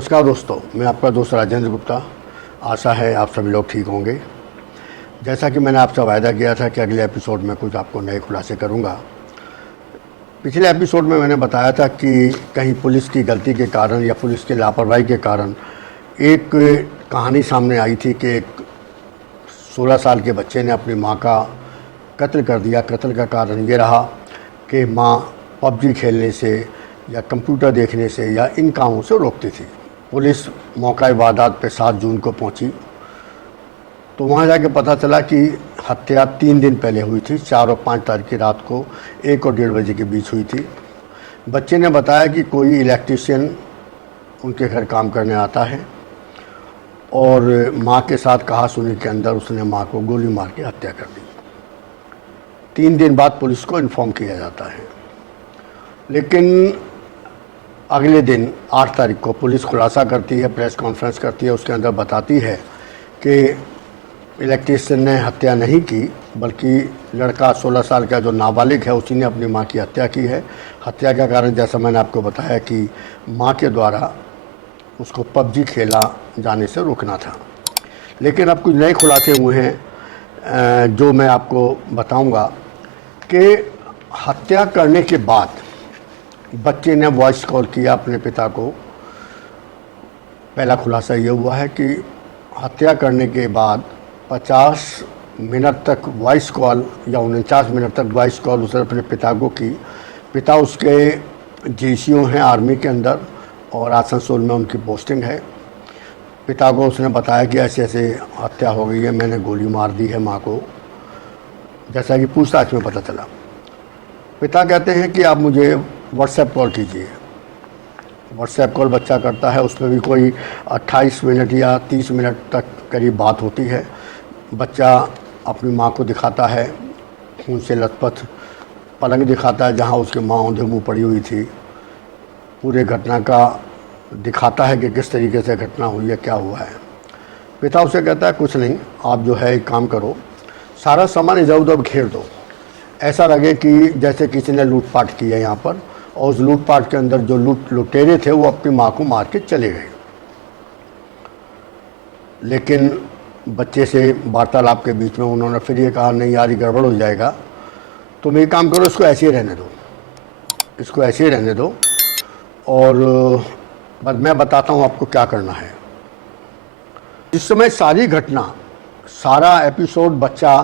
नमस्कार दोस्तों, मैं आपका दोस्त राजेंद्र गुप्ता। आशा है आप सभी लोग ठीक होंगे। जैसा कि मैंने आपसे वायदा किया था कि अगले एपिसोड में कुछ आपको नए खुलासे करूंगा। पिछले एपिसोड में मैंने बताया था कि कहीं पुलिस की गलती के कारण या पुलिस की लापरवाही के कारण एक कहानी सामने आई थी कि एक 16 साल के बच्चे ने अपनी माँ का कत्ल कर दिया। कत्ल का कारण ये रहा कि माँ पबजी खेलने से या कंप्यूटर देखने से या इन कामों से रोकती थी। पुलिस मौका वारदात पे 7 जून को पहुंची तो वहां जाके पता चला कि हत्या 3 दिन पहले हुई थी। 4 और 5 तारीख की रात को 1 और 1:30 बजे के बीच हुई थी। बच्चे ने बताया कि कोई इलेक्ट्रीशियन उनके घर काम करने आता है और माँ के साथ कहा सुनी के अंदर उसने माँ को गोली मार के हत्या कर दी। 3 दिन बाद पुलिस को इन्फॉर्म किया जाता है, लेकिन अगले दिन 8 तारीख को पुलिस खुलासा करती है, प्रेस कॉन्फ्रेंस करती है। उसके अंदर बताती है कि इलेक्ट्रीशियन ने हत्या नहीं की, बल्कि लड़का 16 साल का जो नाबालिग है उसी ने अपनी माँ की हत्या की है। हत्या का कारण जैसा मैंने आपको बताया कि माँ के द्वारा उसको पबजी खेला जाने से रोकना था। लेकिन अब कुछ नए खुलासे हुए हैं जो मैं आपको बताऊंगा कि हत्या करने के बाद बच्चे ने वॉइस कॉल किया अपने पिता को। पहला खुलासा ये हुआ है कि हत्या करने के बाद 50 मिनट तक वॉइस कॉल या 49 मिनट तक वॉइस कॉल उसने अपने पिता को की। पिता उसके जीसीओ हैं आर्मी के अंदर और आसनसोल में उनकी पोस्टिंग है। पिता को उसने बताया कि ऐसे ऐसे हत्या हो गई है, मैंने गोली मार दी है माँ को, जैसा कि पूछताछ में पता चला। पिता कहते हैं कि आप मुझे व्हाट्सएप कॉल कीजिए। व्हाट्सएप कॉल बच्चा करता है, उसमें भी कोई 28 मिनट या 30 मिनट तक करीब बात होती है। बच्चा अपनी माँ को दिखाता है, खून से लथपथ पलंग दिखाता है जहाँ उसकी माँ औंधे मुँह पड़ी हुई थी। पूरे घटना का दिखाता है कि किस तरीके से घटना हुई है, क्या हुआ है। पिता उसे कहता है कुछ नहीं, आप जो है एक काम करो, सारा सामान इधर उधर घेर दो, ऐसा लगे कि जैसे किसी ने लूटपाट की है यहाँ पर, और उस लूटपाट के अंदर जो लुटेरे थे वो अपनी माँ को मार के चले गए। लेकिन बच्चे से वार्तालाप के बीच में उन्होंने फिर ये कहा नहीं यार ये गड़बड़ हो जाएगा, तुम एक काम करो, इसको ऐसे ही रहने दो, इसको ऐसे ही रहने दो और बस मैं बताता हूँ आपको क्या करना है। इस समय सारी घटना, सारा एपिसोड बच्चा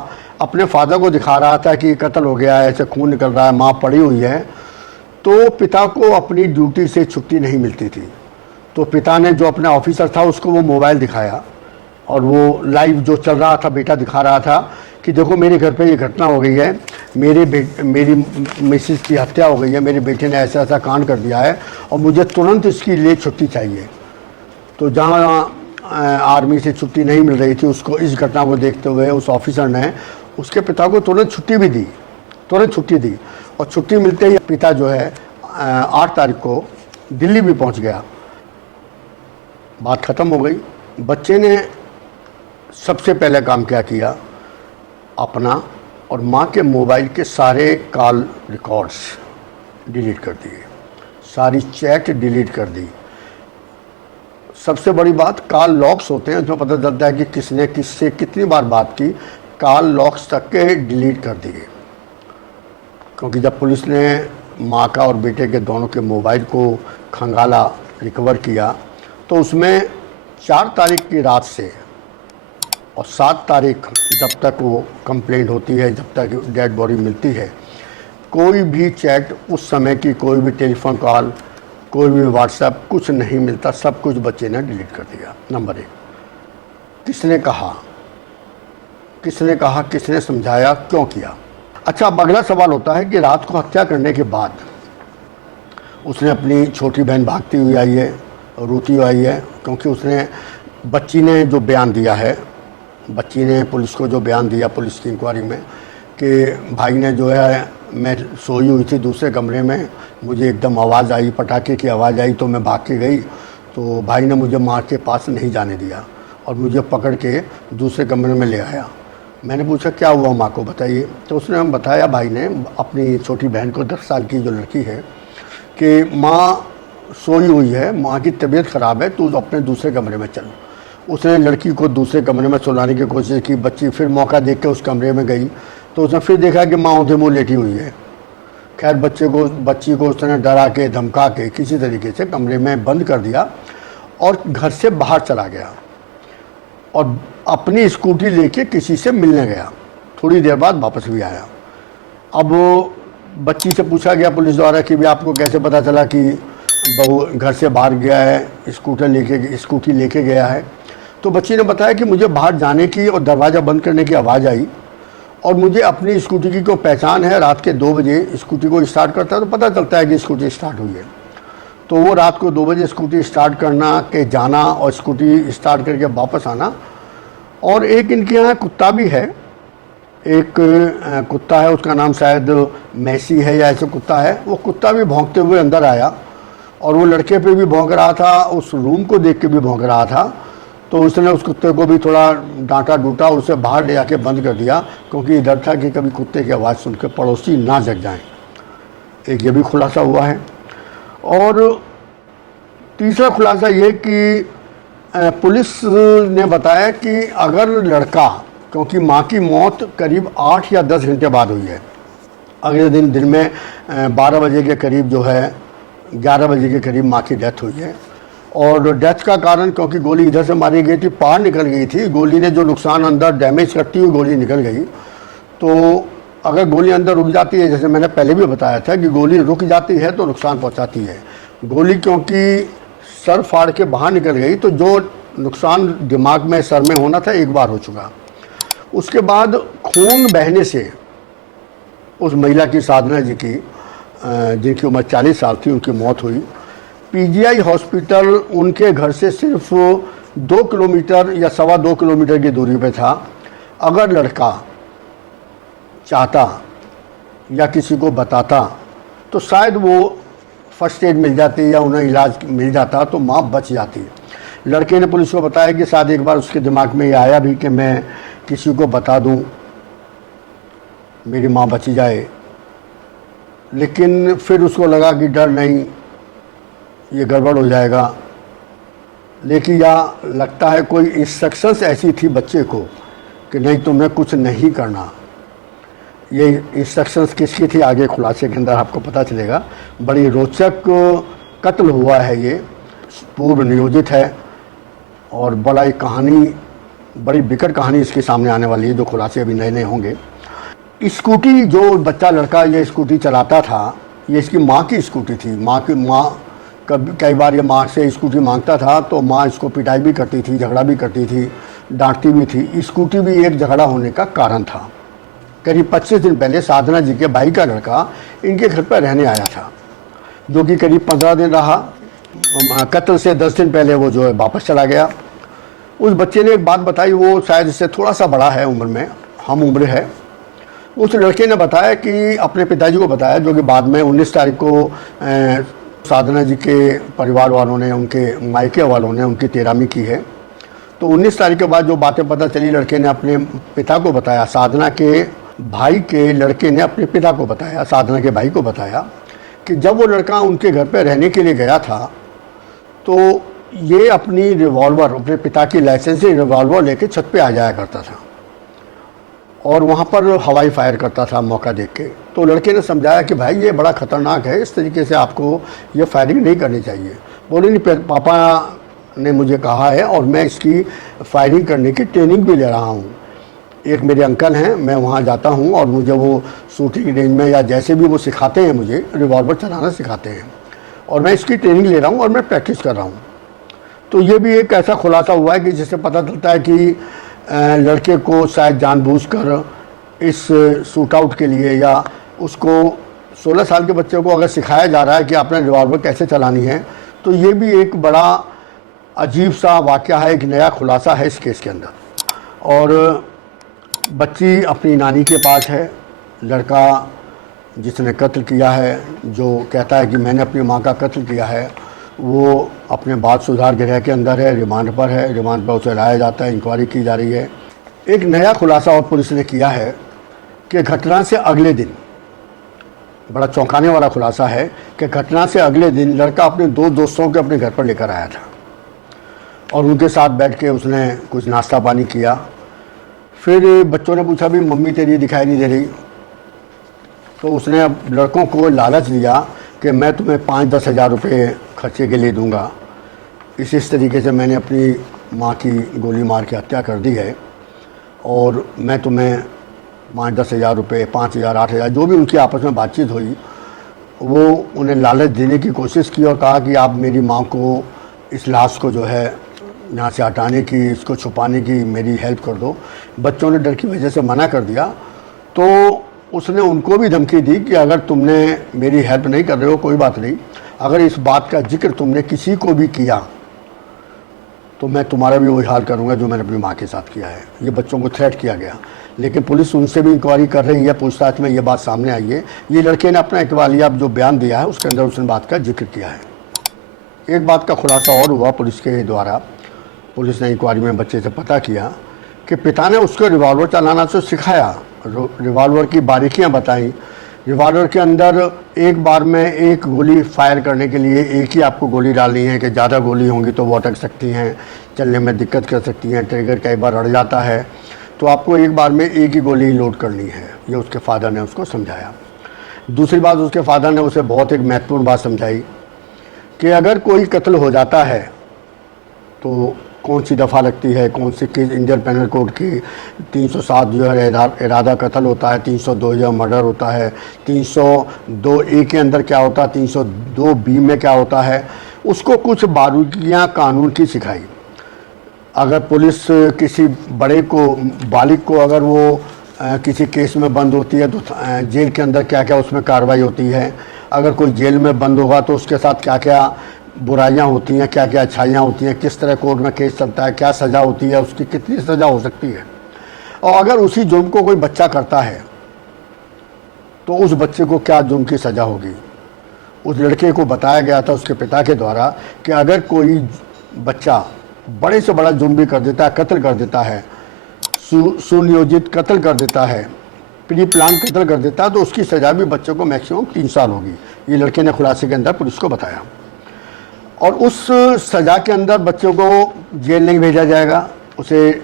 अपने फादर को दिखा रहा था कि कत्ल हो गया है, ऐसे खून निकल रहा है, माँ पड़ी हुई है। तो पिता को अपनी ड्यूटी से छुट्टी नहीं मिलती थी, तो पिता ने जो अपना ऑफिसर था उसको वो मोबाइल दिखाया और वो लाइव जो चल रहा था बेटा दिखा रहा था कि देखो मेरे घर पे ये घटना हो गई है, मेरी मिसेस की हत्या हो गई है, मेरे बेटे ने ऐसा ऐसा कांड कर दिया है और मुझे तुरंत इसके लिए छुट्टी चाहिए। तो जहाँ आर्मी से छुट्टी नहीं मिल रही थी उसको, इस घटना को देखते हुए उस ऑफिसर ने उसके पिता को तुरंत छुट्टी भी दी, तुरंत छुट्टी दी। और छुट्टी मिलते ही पिता जो है 8 तारीख को दिल्ली भी पहुंच गया। बात ख़त्म हो गई। बच्चे ने सबसे पहले काम क्या किया, अपना और माँ के मोबाइल के सारे कॉल रिकॉर्ड्स डिलीट कर दिए, सारी चैट डिलीट कर दी। सबसे बड़ी बात, कॉल लॉग्स होते हैं उसमें पता चलता है कि किसने किससे कितनी बार बात की, कॉल लॉग्स तक के डिलीट कर दिए। क्योंकि जब पुलिस ने माँ का और बेटे के दोनों के मोबाइल को खंगाला, रिकवर किया, तो उसमें 4 तारीख की रात से और 7 तारीख जब तक वो कंप्लेंट होती है, जब तक डेड बॉडी मिलती है, कोई भी चैट उस समय की, कोई भी टेलीफोन कॉल, कोई भी व्हाट्सएप, कुछ नहीं मिलता। सब कुछ बच्चे ने डिलीट कर दिया। नंबर 1, किसने कहा, किसने कहा, किसने समझाया, क्यों किया? अच्छा, अब अगला सवाल होता है कि रात को हत्या करने के बाद उसने अपनी छोटी बहन भागती हुई आई है, रोती हुई आई है, क्योंकि उसने, बच्ची ने जो बयान दिया है, बच्ची ने पुलिस को जो बयान दिया पुलिस की इंक्वायरी में कि भाई ने जो है, मैं सोई हुई थी दूसरे कमरे में, मुझे एकदम आवाज़ आई, पटाखे की आवाज़ आई, तो मैं भाग के गई, तो भाई ने मुझे माँ के पास नहीं जाने दिया और मुझे पकड़ के दूसरे कमरे में ले आया। मैंने पूछा क्या हुआ माँ को बताइए, तो उसने बताया भाई ने अपनी छोटी बहन को, 10 साल की जो लड़की है, कि माँ सोई हुई है, माँ की तबीयत ख़राब है, तू अपने दूसरे कमरे में चल। उसने लड़की को दूसरे कमरे में सुलाने की कोशिश की। बच्ची फिर मौका देख के उस कमरे में गई तो उसने फिर देखा कि माँ उधे मुँह लेटी हुई है। खैर बच्ची को उसने डरा के धमका के किसी तरीके से कमरे में बंद कर दिया और घर से बाहर चला गया और अपनी स्कूटी लेके किसी से मिलने गया। थोड़ी देर बाद वापस भी आया। अब बच्ची से पूछा गया पुलिस द्वारा कि भी आपको कैसे पता चला कि बहू घर से बाहर गया है, स्कूटी लेके गया है। तो बच्ची ने बताया कि मुझे बाहर जाने की और दरवाज़ा बंद करने की आवाज़ आई और मुझे अपनी स्कूटी की कोई पहचान है। रात के 2 बजे स्कूटी को स्टार्ट करता है तो पता चलता है कि स्कूटी स्टार्ट हुई है। तो वो रात को 2 बजे स्कूटी स्टार्ट करना के जाना और स्कूटी स्टार्ट करके वापस आना। और एक इनके यहाँ कुत्ता भी है, एक कुत्ता है, उसका नाम शायद मैसी है या ऐसा कुत्ता है। वो कुत्ता भी भौंकते हुए अंदर आया और वो लड़के पे भी भौंक रहा था, उस रूम को देख के भी भौंक रहा था। तो उसने उस कुत्ते को भी थोड़ा डांटा डूटा और उसे बाहर ले जाके बंद कर दिया, क्योंकि डर था कि कभी कुत्ते की आवाज़ सुन के पड़ोसी ना जग जाएं। एक ये भी खुलासा हुआ है। और तीसरा खुलासा ये कि पुलिस ने बताया कि अगर लड़का, क्योंकि माँ की मौत करीब 8 या 10 घंटे बाद हुई है, अगले दिन में 12 बजे के करीब जो है, 11 बजे के करीब माँ की डेथ हुई है। और डेथ का कारण क्योंकि गोली इधर से मारी गई थी, पार निकल गई थी, गोली ने जो नुकसान अंदर डैमेज करती हुई गोली निकल गई। तो अगर गोली अंदर रुक जाती है, जैसे मैंने पहले भी बताया था कि गोली रुक जाती है तो नुकसान पहुंचाती है। गोली क्योंकि सर फाड़ के बाहर निकल गई तो जो नुकसान दिमाग में, सर में होना था, एक बार हो चुका। उसके बाद खून बहने से उस महिला की, साधना जी की, जिनकी उम्र 40 साल थी, उनकी मौत हुई। पीजीआई हॉस्पिटल उनके घर से सिर्फ 2 किलोमीटर या 2.25 किलोमीटर की दूरी पे था। अगर लड़का चाहता या किसी को बताता तो शायद वो फर्स्ट एड मिल जाती या उन्हें इलाज मिल जाता, तो माँ बच जाती। लड़के ने पुलिस को बताया कि शायद एक बार उसके दिमाग में ये आया भी कि मैं किसी को बता दूं, मेरी माँ बच जाए, लेकिन फिर उसको लगा कि डर नहीं, ये गड़बड़ हो जाएगा। लेकिन या लगता है कोई इंस्ट्रक्शंस ऐसी थी बच्चे को कि नहीं, तुम्हें कुछ नहीं करना। ये इंस्ट्रक्शंस किसकी थी, आगे खुलासे के अंदर आपको पता चलेगा। बड़ी रोचक कत्ल हुआ है, ये पूर्व नियोजित है और बड़ा एक कहानी, बड़ी बिकट कहानी इसके सामने आने वाली है, जो खुलासे अभी नए नए होंगे। स्कूटी जो बच्चा लड़का ये स्कूटी चलाता था, ये इसकी माँ की स्कूटी थी। माँ कई बार ये माँ से स्कूटी मांगता था तो माँ इसको पिटाई भी करती थी, झगड़ा भी करती थी, डांटती भी थी। स्कूटी भी एक झगड़ा होने का कारण था। करीब 25 दिन पहले साधना जी के भाई का लड़का इनके घर पर रहने आया था, जो कि करीब 15 दिन रहा। कत्ल से 10 दिन पहले वो जो है वापस चला गया। उस बच्चे ने एक बात बताई, वो शायद इससे थोड़ा सा बड़ा है उम्र में, हम उम्र है। उस लड़के ने बताया कि अपने पिताजी को बताया, जो कि बाद में 19 तारीख को साधना जी के परिवार वालों ने, उनके मायके वालों ने उनकी तेरामी की है। तो 19 तारीख के बाद जो बातें पता चली, लड़के ने अपने पिता को बताया, साधना के भाई के लड़के ने अपने पिता को बताया, साधना के भाई को बताया कि जब वो लड़का उनके घर पे रहने के लिए गया था तो ये अपनी रिवॉल्वर, अपने पिता की लाइसेंसी रिवॉल्वर लेके छत पे आ जाया करता था और वहाँ पर हवाई फायर करता था मौका देख के। तो लड़के ने समझाया कि भाई ये बड़ा ख़तरनाक है, इस तरीके से आपको ये फायरिंग नहीं करनी चाहिए। बोले नहीं, पापा ने मुझे कहा है और मैं इसकी फायरिंग करने की ट्रेनिंग भी ले रहा हूँ। एक मेरे अंकल हैं, मैं वहाँ जाता हूँ और मुझे वो शूटिंग रेंज में या जैसे भी वो सिखाते हैं, मुझे रिवॉल्वर चलाना सिखाते हैं और मैं इसकी ट्रेनिंग ले रहा हूँ और मैं प्रैक्टिस कर रहा हूँ। तो ये भी एक ऐसा खुलासा हुआ है कि जिससे पता चलता है कि लड़के को शायद जानबूझकर इस शूट आउट के लिए, या उसको 16 साल के बच्चे को अगर सिखाया जा रहा है कि आपने रिवॉल्वर कैसे चलानी है, तो ये भी एक बड़ा अजीब सा वाक़या है, एक नया खुलासा है इस केस के अंदर। और बच्ची अपनी नानी के पास है, लड़का जिसने कत्ल किया है, जो कहता है कि मैंने अपनी माँ का कत्ल किया है, वो अपने बात सुधार गृह के अंदर है, रिमांड पर है। रिमांड पर उसे लाया जाता है, इंक्वायरी की जा रही है। एक नया खुलासा और पुलिस ने किया है कि घटना से अगले दिन बड़ा चौंकाने वाला खुलासा है कि घटना से अगले दिन लड़का अपने दो दोस्तों के अपने घर पर लेकर आया था और उनके साथ बैठ के उसने कुछ नाश्ता पानी किया। फिर बच्चों ने पूछा भी मम्मी तेरी दिखाई नहीं दे रही, तो उसने अब लड़कों को लालच दिया कि मैं तुम्हें 5-10 हज़ार रुपये खर्चे के लिए दूंगा। इस तरीके से मैंने अपनी माँ की गोली मार के हत्या कर दी है और मैं तुम्हें 5-10 हज़ार रुपये, 5,000, 8,000 जो भी उनकी आपस में बातचीत हुई, वो उन्हें लालच देने की कोशिश की और कहा कि आप मेरी माँ को इस लाश को जो है यहाँ से हटाने की, इसको छुपाने की मेरी हेल्प कर दो। बच्चों ने डर की वजह से मना कर दिया। तो उसने उनको भी धमकी दी कि अगर तुमने मेरी हेल्प नहीं कर रहे हो कोई बात नहीं, अगर इस बात का जिक्र तुमने किसी को भी किया तो मैं तुम्हारा भी वही हाल करूंगा जो मैंने अपनी माँ के साथ किया है। ये बच्चों को थ्रेट किया गया, लेकिन पुलिस उनसे भी इंक्वायरी कर रही है। पूछताछ में ये बात सामने आई है। ये लड़के ने अपना इकबालिया जो बयान दिया है उसके अंदर उसने बात का जिक्र किया है। एक बात का खुलासा और हुआ पुलिस के द्वारा। पुलिस ने इंक्वायरी में बच्चे से पता किया कि पिता ने उसको रिवॉल्वर चलाना तो सिखाया, रिवॉल्वर की बारीकियाँ बताई। रिवॉल्वर के अंदर एक बार में एक गोली फायर करने के लिए एक ही आपको गोली डालनी है कि ज़्यादा गोली होंगी तो वो अटक सकती हैं, चलने में दिक्कत कर सकती हैं, ट्रिगर कई बार अड़ जाता है, तो आपको एक बार में एक ही गोली लोड करनी है। ये उसके फादर ने उसको समझाया। दूसरी बात, उसके फादर ने उसे बहुत एक महत्वपूर्ण बात समझाई कि अगर कोई कत्ल हो जाता है तो कौन सी दफ़ा लगती है, कौन सी केस, इंडियन पेनल कोड की 307 जो है इरादा कत्ल होता है, 302 जो मर्डर होता है, 302A के अंदर क्या होता है, 302B में क्या होता है, उसको कुछ बारीकियाँ कानून की सिखाई। अगर पुलिस किसी बड़े को, बालिग को, अगर वो किसी केस में बंद होती है तो जेल के अंदर क्या क्या उसमें कार्रवाई होती है, अगर कोई जेल में बंद होगा तो उसके साथ क्या क्या बुराइयां होती हैं, क्या क्या अच्छाइयाँ होती हैं, किस तरह कोर्ट में केस चलता है, क्या सज़ा होती है, उसकी कितनी सज़ा हो सकती है, और अगर उसी जुर्म को कोई बच्चा करता है तो उस बच्चे को क्या जुर्म की सज़ा होगी। उस लड़के को बताया गया था उसके पिता के द्वारा कि अगर कोई बच्चा बड़े से बड़ा जुर्म भी कर देता है, कत्ल कर देता है, सुनियोजित कत्ल कर देता है, प्री प्लान कत्ल कर देता है, तो उसकी सज़ा भी बच्चे को मैक्सिमम 3 साल होगी। ये लड़के ने खुलासे के अंदर पुलिस को बताया। और उस सज़ा के अंदर बच्चों को जेल नहीं भेजा जाएगा, उसे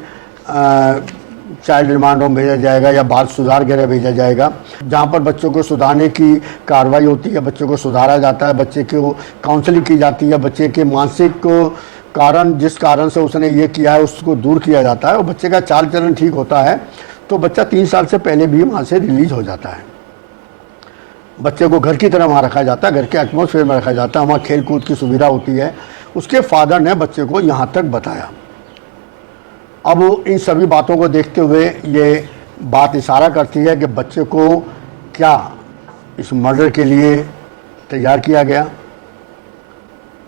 चाइल्ड रिमांड होम भेजा जाएगा या बाल सुधार गृह भेजा जाएगा, जहाँ पर बच्चों को सुधारने की कार्रवाई होती है, बच्चों को सुधारा जाता है, बच्चे को काउंसलिंग की जाती है, बच्चे के मानसिक कारण, जिस कारण से उसने ये किया है उसको दूर किया जाता है और बच्चे का चाल चलन ठीक होता है तो बच्चा 3 साल से पहले भी वहाँ से रिलीज हो जाता है। बच्चे को घर की तरह वहाँ रखा जाता है, घर के एटमॉस्फेयर में रखा जाता है, वहाँ खेल कूद की सुविधा होती है। उसके फादर ने बच्चे को यहाँ तक बताया। अब इन सभी बातों को देखते हुए ये बात इशारा करती है कि बच्चे को क्या इस मर्डर के लिए तैयार किया गया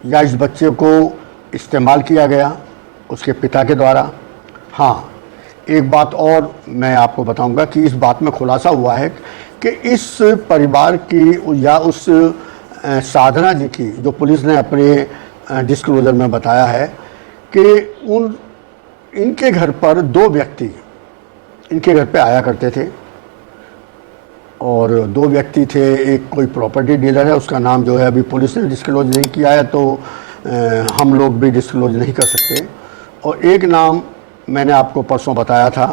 या इस बच्चे को इस्तेमाल किया गया उसके पिता के द्वारा। हाँ, एक बात और मैं आपको बताऊंगा कि इस बात में खुलासा हुआ है कि इस परिवार की या उस साधना जी की, जो पुलिस ने अपने डिस्क्लोजर में बताया है कि इनके घर पर 2 व्यक्ति इनके घर पे आया करते थे और 2 व्यक्ति थे। एक कोई प्रॉपर्टी डीलर है, उसका नाम जो है अभी पुलिस ने डिस्क्लोज नहीं किया है तो हम लोग भी डिस्क्लोज नहीं कर सकते, और एक नाम मैंने आपको परसों बताया था,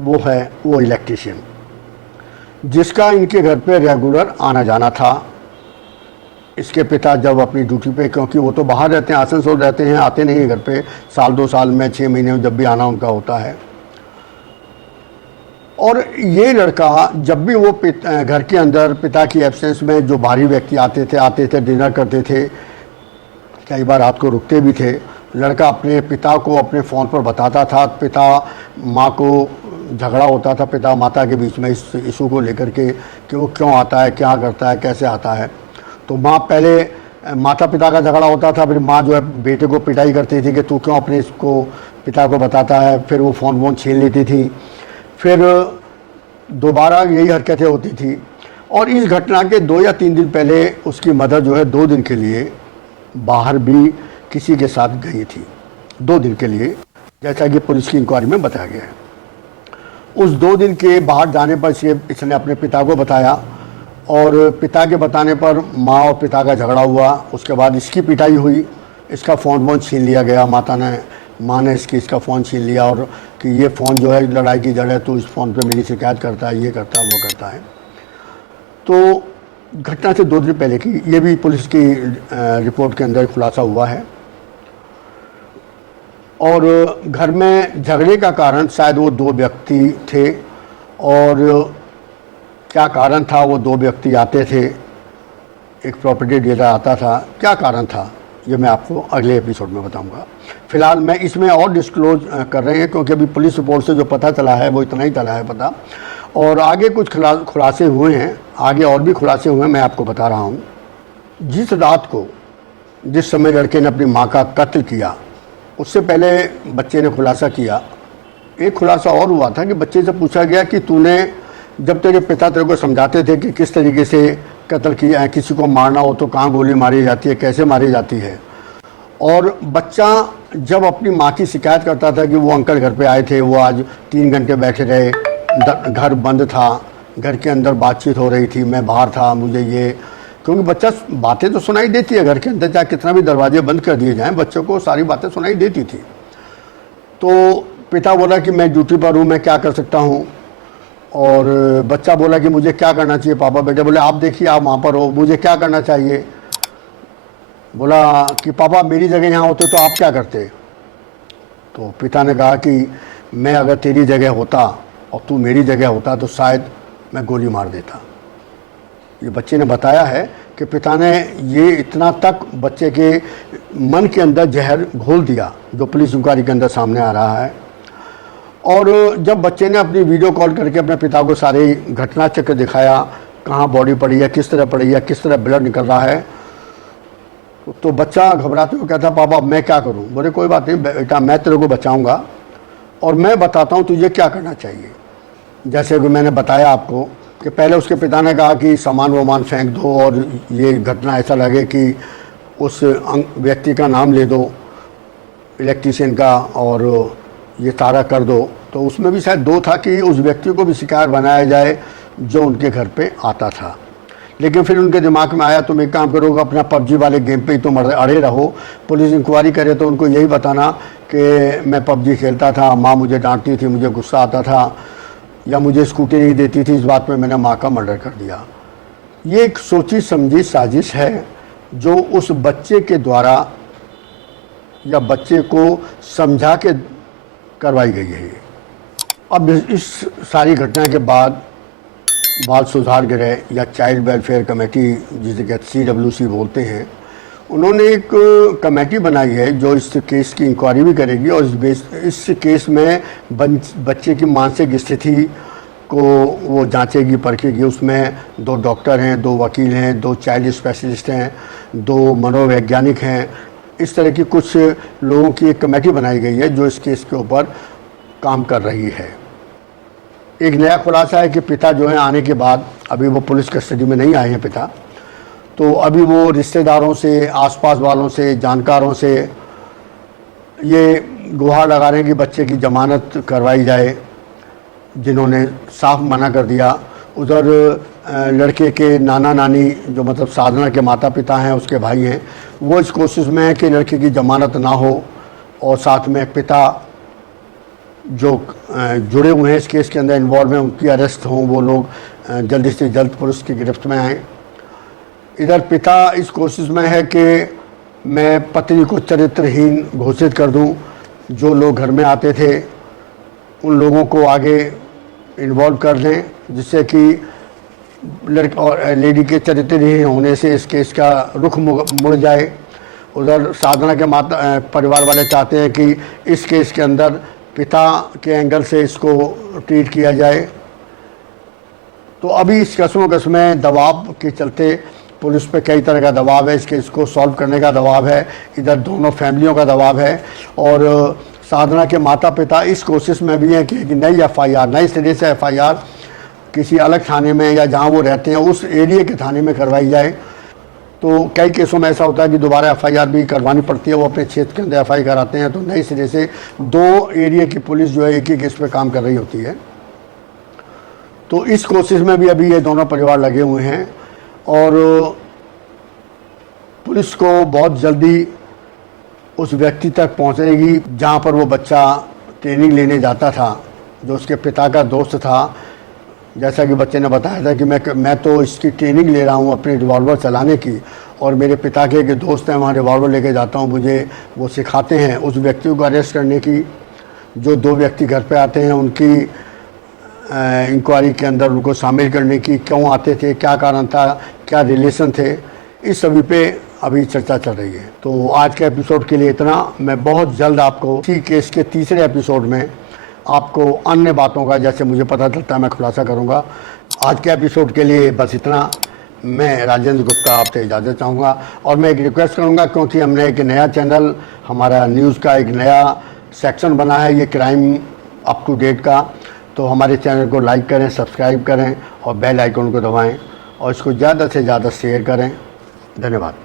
वो इलेक्ट्रीशियन, जिसका इनके घर पे रेगुलर आना जाना था। इसके पिता जब अपनी ड्यूटी पे, क्योंकि वो तो बाहर रहते हैं, आसनसोल रहते हैं, आते नहीं घर पे, साल 2 साल में 6 महीने में जब भी आना उनका होता है। और ये लड़का जब भी वो घर के अंदर पिता की एब्सेंस में जो बाहरी व्यक्ति आते थे, डिनर करते थे, कई बार रात को रुकते भी थे, लड़का अपने पिता को अपने फ़ोन पर बताता था। पिता माँ को झगड़ा होता था पिता माता के बीच में इस इशू को लेकर के कि वो क्यों आता है, क्या करता है, कैसे आता है। तो माँ पहले माता पिता का झगड़ा होता था, फिर माँ जो है बेटे को पिटाई करती थी कि तू क्यों अपने इसको पिता को बताता है, फिर वो फ़ोन छीन लेती थी, फिर दोबारा यही हरकतें होती थी। और इस घटना के 2 या 3 दिन पहले उसकी मदर जो है 2 दिन के लिए बाहर भी किसी के साथ गई थी, 2 दिन के लिए, जैसा कि पुलिस की इंक्वायरी में बताया गया है। उस 2 दिन के बाहर जाने पर इसने अपने पिता को बताया और पिता के बताने पर माँ और पिता का झगड़ा हुआ, उसके बाद इसकी पिटाई हुई, इसका फ़ोन छीन लिया गया, माँ ने इसका फ़ोन छीन लिया और कि ये फ़ोन जो है लड़ाई की जड़ है, तो इस फ़ोन पे मेरी शिकायत करता है, ये करता है, वो करता है। तो घटना से 2 दिन पहले की ये भी पुलिस की रिपोर्ट के अंदर खुलासा हुआ है। और घर में झगड़े का कारण शायद वो 2 व्यक्ति थे, और क्या कारण था, वो 2 व्यक्ति आते थे, एक प्रॉपर्टी डीलर आता था, क्या कारण था ये मैं आपको अगले एपिसोड में बताऊंगा। फिलहाल मैं इसमें और डिस्क्लोज कर रहे हैं क्योंकि अभी पुलिस रिपोर्ट से जो पता चला है वो इतना ही चला है पता, और आगे कुछ खुलासे हुए हैं, आगे और भी खुलासे हुए हैं, मैं आपको बता रहा हूँ। जिस रात को जिस समय लड़के ने अपनी माँ का कत्ल किया, उससे पहले बच्चे ने खुलासा किया। एक खुलासा और हुआ था कि बच्चे से पूछा गया कि तूने, जब तेरे पिता तेरे को समझाते थे कि किस तरीके से कत्ल किया है, किसी को मारना हो तो कहाँ गोली मारी जाती है, कैसे मारी जाती है, और बच्चा जब अपनी माँ की शिकायत करता था कि वो अंकल घर पे आए थे, वो आज 3 घंटे बैठे रहे, घर बंद था, घर के अंदर बातचीत हो रही थी, मैं बाहर था, मुझे ये, क्योंकि बच्चा बातें तो सुनाई देती है घर के अंदर, चाहे कितना भी दरवाजे बंद कर दिए जाएं, बच्चों को सारी बातें सुनाई देती थी। तो पिता बोला कि मैं ड्यूटी पर हूँ, मैं क्या कर सकता हूँ, और बच्चा बोला कि मुझे क्या करना चाहिए पापा। बेटे बोले आप देखिए, आप वहाँ पर हो, मुझे क्या करना चाहिए। बोला कि पापा मेरी जगह यहाँ होते तो आप क्या करते। तो पिता ने कहा कि मैं अगर तेरी जगह होता और तू मेरी जगह होता तो शायद मैं गोली मार देता। ये बच्चे ने बताया है कि पिता ने ये इतना तक बच्चे के मन के अंदर जहर घोल दिया, जो पुलिस इंक्वायरी के अंदर सामने आ रहा है। और जब बच्चे ने अपनी वीडियो कॉल करके अपने पिता को सारे घटना चक्र दिखाया, कहाँ बॉडी पड़ी है, किस तरह पड़ी है, किस तरह ब्लड निकल रहा है, तो बच्चा घबराते हुए कहता पापा मैं क्या करूं। बोले कोई बात नहीं बेटा, मैं तेरे को बचाऊंगा और मैं बताता हूं तुझे क्या करना चाहिए। जैसे कि मैंने बताया आपको कि पहले उसके पिता ने कहा कि सामान वामान फेंक दो और ये घटना ऐसा लगे कि उस व्यक्ति का नाम ले दो, इलेक्ट्रीशियन का, और ये सारा कर दो। तो उसमें भी शायद 2 था कि उस व्यक्ति को भी शिकार बनाया जाए जो उनके घर पे आता था। लेकिन फिर उनके दिमाग में आया तुम एक काम करोगे, अपना पबजी वाले गेम पे ही तुम अड़े रहो, पुलिस इंक्वायरी करे तो उनको यही बताना कि मैं पबजी खेलता था, माँ मुझे डांटती थी, मुझे गुस्सा आता था, या मुझे स्कूटी नहीं देती थी, इस बात में मैंने माँ का मर्डर कर दिया। ये एक सोची समझी साजिश है जो उस बच्चे के द्वारा या बच्चे को समझा के करवाई गई है। अब इस सारी घटना के बाद बाल सुधार गृह या चाइल्ड वेलफेयर कमेटी, जिसे कहते CWC बोलते हैं, उन्होंने एक कमेटी बनाई है जो इस केस की इंक्वायरी भी करेगी और इस केस में बच्चे की मानसिक स्थिति को वो जांचेगी, परखेगी। उसमें 2 डॉक्टर हैं, 2 वकील हैं, 2 चाइल्ड स्पेशलिस्ट हैं, 2 मनोवैज्ञानिक हैं। इस तरह की कुछ लोगों की एक कमेटी बनाई गई है जो इस केस के ऊपर काम कर रही है। एक नया खुलासा है कि पिता जो है आने के बाद, अभी वो पुलिस कस्टडी में नहीं आए हैं पिता, तो अभी वो रिश्तेदारों से, आसपास वालों से, जानकारों से ये गुहार लगा रहे हैं कि बच्चे की ज़मानत करवाई जाए, जिन्होंने साफ मना कर दिया। उधर लड़के के नाना नानी, जो मतलब साधना के माता पिता हैं, उसके भाई हैं, वो इस कोशिश में है कि लड़के की ज़मानत ना हो, और साथ में पिता जो जुड़े हुए हैं इस केस के अंदर, इन्वॉल्व हैं, उनकी अरेस्ट हों, वो लोग जल्दी से जल्द पुलिस की गिरफ्त में आएँ। इधर पिता इस कोशिश में है कि मैं पत्नी को चरित्रहीन घोषित कर दूं, जो लोग घर में आते थे उन लोगों को आगे इन्वॉल्व कर दें, जिससे कि लड़का और लेडी के चरित्रहीन होने से इस केस का रुख मुड़ जाए। उधर साधना के माता परिवार वाले चाहते हैं कि इस केस के अंदर पिता के एंगल से इसको ट्रीट किया जाए। तो अभी इस कस्मों में दबाव के चलते पुलिस पे कई तरह का दबाव है, इस केस को सॉल्व करने का दबाव है, इधर दोनों फैमिलियों का दबाव है, और साधना के माता पिता इस कोशिश में भी हैं कि नई FIR, नई सिरे से FIR किसी अलग थाने में या जहां वो रहते हैं उस एरिया के थाने में करवाई जाए। तो कई केसों में ऐसा होता है कि दोबारा FIR भी करवानी पड़ती है, वो अपने क्षेत्र के अंदर FIR कराते हैं, तो नई सिरे से 2 एरिया की पुलिस जो है एक ही केस पे काम कर रही होती है। तो इस कोशिश में भी अभी ये दोनों परिवार लगे हुए हैं और पुलिस को बहुत जल्दी उस व्यक्ति तक पहुंचेगी जहां पर वो बच्चा ट्रेनिंग लेने जाता था, जो उसके पिता का दोस्त था। जैसा कि बच्चे ने बताया था कि मैं तो इसकी ट्रेनिंग ले रहा हूँ अपनी रिवॉल्वर चलाने की, और मेरे पिता के एक दोस्त हैं, वहाँ रिवॉल्वर लेके जाता हूँ, मुझे वो सिखाते हैं। उस व्यक्ति को अरेस्ट करने की, जो 2 व्यक्ति घर पे आते हैं उनकी इंक्वायरी के अंदर उनको शामिल करने की, क्यों आते थे, क्या कारण था, क्या रिलेशन थे, इस सभी पे अभी चर्चा चल रही है। तो आज के एपिसोड के लिए इतना। मैं बहुत जल्द आपको इसी केस के तीसरे एपिसोड में आपको अन्य बातों का जैसे मुझे पता चलता है मैं खुलासा करूंगा। आज के एपिसोड के लिए बस इतना। मैं राजेंद्र गुप्ता आपसे इजाज़त चाहूँगा और मैं एक रिक्वेस्ट करूँगा, क्योंकि हमने एक नया चैनल, हमारा न्यूज़ का एक नया सेक्शन बना है, ये क्राइम अप टू डेट का। तो हमारे चैनल को लाइक करें, सब्सक्राइब करें और बेल आइकन को दबाएं और इसको ज़्यादा से ज़्यादा शेयर करें। धन्यवाद।